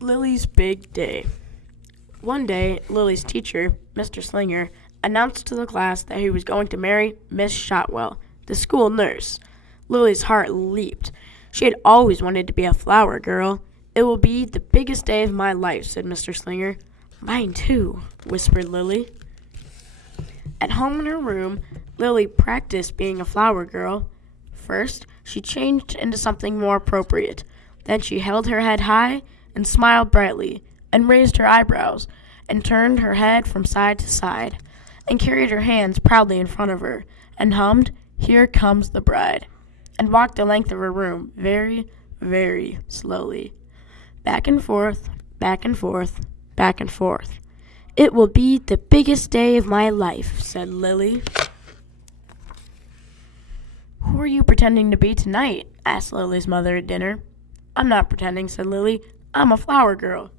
Lily's big day. One day, Lily's teacher, Mr. Slinger, announced to the class that he was going to marry Miss Shotwell, the school nurse. Lily's heart leaped. She had always wanted to be a flower girl. "It will be the biggest day of my life," said Mr. Slinger. "Mine too," whispered Lily. At home in her room, Lily practiced being a flower girl. First, she changed into something more appropriate. Then she held her head high and smiled brightly, and raised her eyebrows, and turned her head from side to side, and carried her hands proudly in front of her, and hummed, "Here Comes the Bride," and walked the length of her room very, very slowly. Back and forth, back and forth, back and forth. "It will be the biggest day of my life," said Lily. "Who are you pretending to be tonight?" asked Lily's mother at dinner. "I'm not pretending," said Lily. "I'm a flower girl."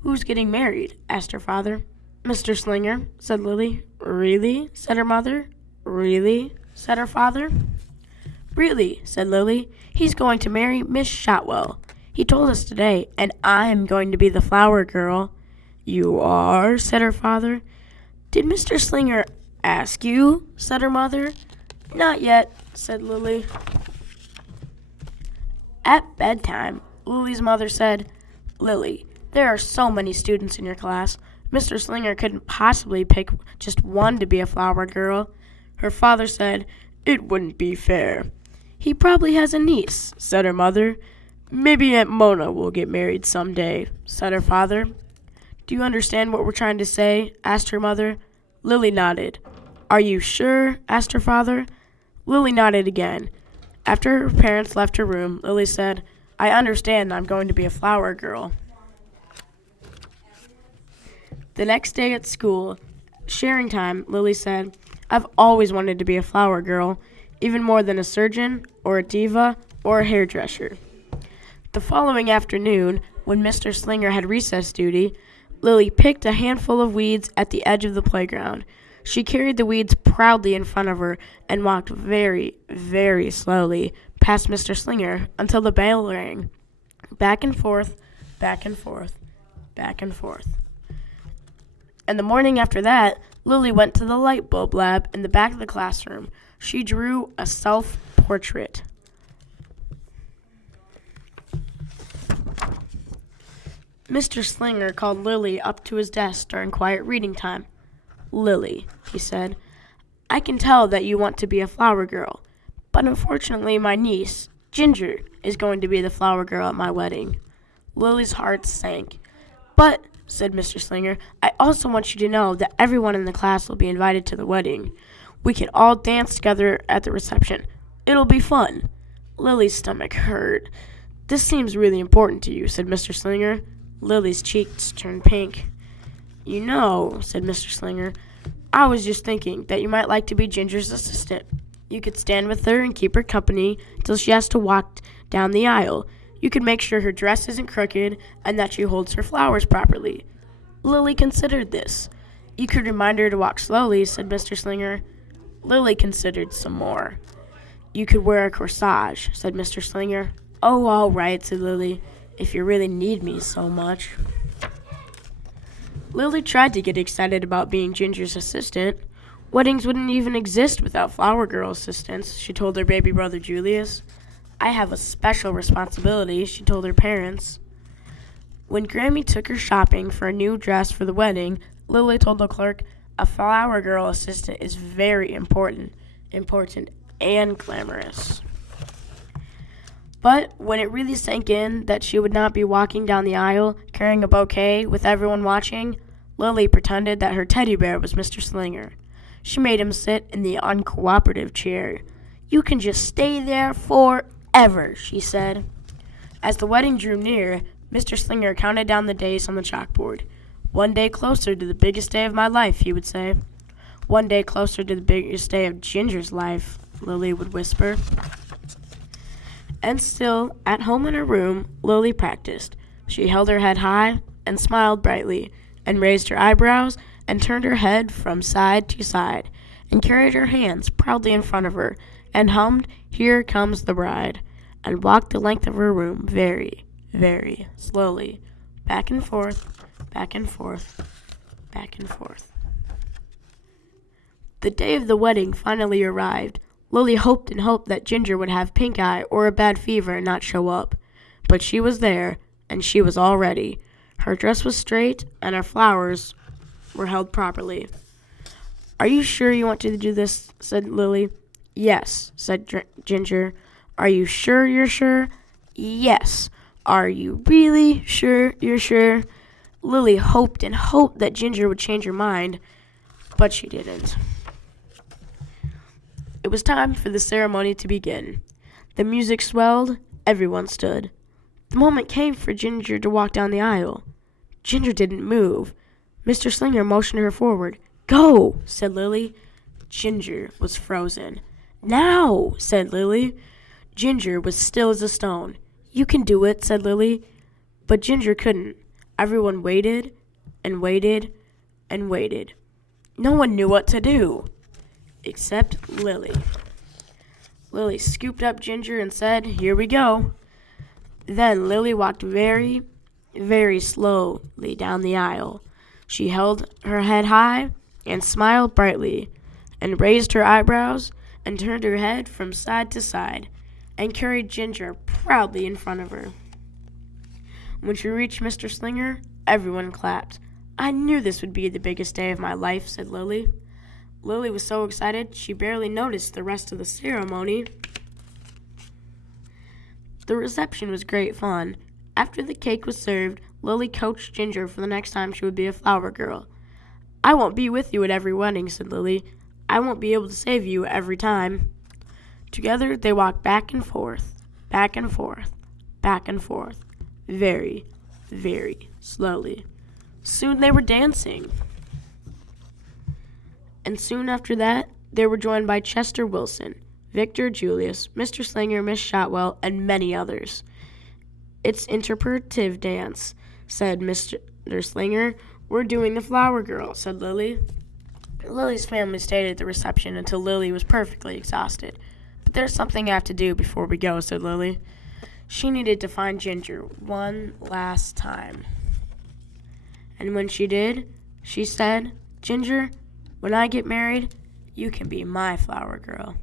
"Who's getting married?" asked her father. "Mr. Slinger," said Lily. "Really?" said her mother. "Really?" said her father. "Really," said Lily. "He's going to marry Miss Shotwell. He told us today, and I'm going to be the flower girl." "You are?" said her father. "Did Mr. Slinger ask you?" said her mother. "Not yet," said Lily. At bedtime, Lily's mother said, "Lily, there are so many students in your class. Mr. Slinger couldn't possibly pick just one to be a flower girl." Her father said, "It wouldn't be fair." "He probably has a niece," said her mother. "Maybe Aunt Mona will get married someday," said her father. "Do you understand what we're trying to say?" asked her mother. Lily nodded. "Are you sure?" asked her father. Lily nodded again. After her parents left her room, Lily said, "I understand I'm going to be a flower girl." The next day at school, sharing time, Lily said, "I've always wanted to be a flower girl, even more than a surgeon, or a diva, or a hairdresser." The following afternoon, when Mr. Slinger had recess duty, Lily picked a handful of weeds at the edge of the playground. She carried the weeds proudly in front of her and walked very, very slowly past Mr. Slinger until the bell rang. Back and forth, back and forth, back and forth. And the morning after that, Lily went to the light bulb lab in the back of the classroom. She drew a self-portrait. Mr. Slinger called Lily up to his desk during quiet reading time. "Lily," he said, "I can tell that you want to be a flower girl, but unfortunately my niece, Ginger, is going to be the flower girl at my wedding." Lily's heart sank. "But," said Mr. Slinger, "I also want you to know that everyone in the class will be invited to the wedding. We can all dance together at the reception. It'll be fun." Lily's stomach hurt. "This seems really important to you," said Mr. Slinger. Lily's cheeks turned pink. "You know," said Mr. Slinger, "I was just thinking that you might like to be Ginger's assistant. You could stand with her and keep her company till she has to walk down the aisle. You could make sure her dress isn't crooked and that she holds her flowers properly." Lily considered this. "You could remind her to walk slowly," said Mr. Slinger. Lily considered some more. "You could wear a corsage," said Mr. Slinger. "Oh, all right," said Lily, "if you really need me so much." Lily tried to get excited about being Ginger's assistant. Weddings wouldn't even exist without flower girl assistants, she told her baby brother Julius. "I have a special responsibility," she told her parents. When Grammy took her shopping for a new dress for the wedding, Lily told the clerk, "A flower girl assistant is very important and glamorous." But when it really sank in that she would not be walking down the aisle carrying a bouquet with everyone watching, Lily pretended that her teddy bear was Mr. Slinger. She made him sit in the uncooperative chair. "You can just stay there forever," she said. As the wedding drew near, Mr. Slinger counted down the days on the chalkboard. "One day closer to the biggest day of my life," he would say. "One day closer to the biggest day of Ginger's life," Lily would whisper. And still, at home in her room, Lily practiced. She held her head high and smiled brightly, and raised her eyebrows and turned her head from side to side, and carried her hands proudly in front of her, and hummed, "Here Comes the Bride," and walked the length of her room very, very slowly. back and forth, back and forth, back and forth. The day of the wedding finally arrived. Lily hoped and hoped that Ginger would have pink eye or a bad fever and not show up. But she was there, and she was all ready. Her dress was straight, and her flowers were held properly. "Are you sure you want to do this?" said Lily. "Yes," said Ginger. "Are you sure you're sure?" "Yes." "Are you really sure you're sure?" Lily hoped and hoped that Ginger would change her mind, but she didn't. It was time for the ceremony to begin. The music swelled, everyone stood. The moment came for Ginger to walk down the aisle. Ginger didn't move. Mr. Slinger motioned her forward. "Go," said Lily. Ginger was frozen. "Now," said Lily. Ginger was still as a stone. "You can do it," said Lily. But Ginger couldn't. Everyone waited and waited and waited. No one knew what to do, except Lily. Lily scooped up Ginger and said, "Here we go." Then Lily walked very, very slowly down the aisle. She held her head high and smiled brightly, and raised her eyebrows and turned her head from side to side, and carried Ginger proudly in front of her. When she reached Mr. Slinger, everyone clapped. "I knew this would be the biggest day of my life," said Lily. Lily was so excited she barely noticed the rest of the ceremony. The reception was great fun. After the cake was served, Lily coached Ginger for the next time she would be a flower girl. "I won't be with you at every wedding," said Lily. "I won't be able to save you every time." Together they walked back and forth, back and forth, back and forth, very, very slowly. Soon they were dancing. And soon after that, they were joined by Chester Wilson, Victor Julius, Mr. Slinger, Miss Shotwell, and many others. "It's interpretive dance," said Mr. Slinger. "We're doing the flower girl," said Lily. Lily's family stayed at the reception until Lily was perfectly exhausted. "But there's something I have to do before we go," said Lily. She needed to find Ginger one last time. And when she did, she said, "Ginger, when I get married, you can be my flower girl."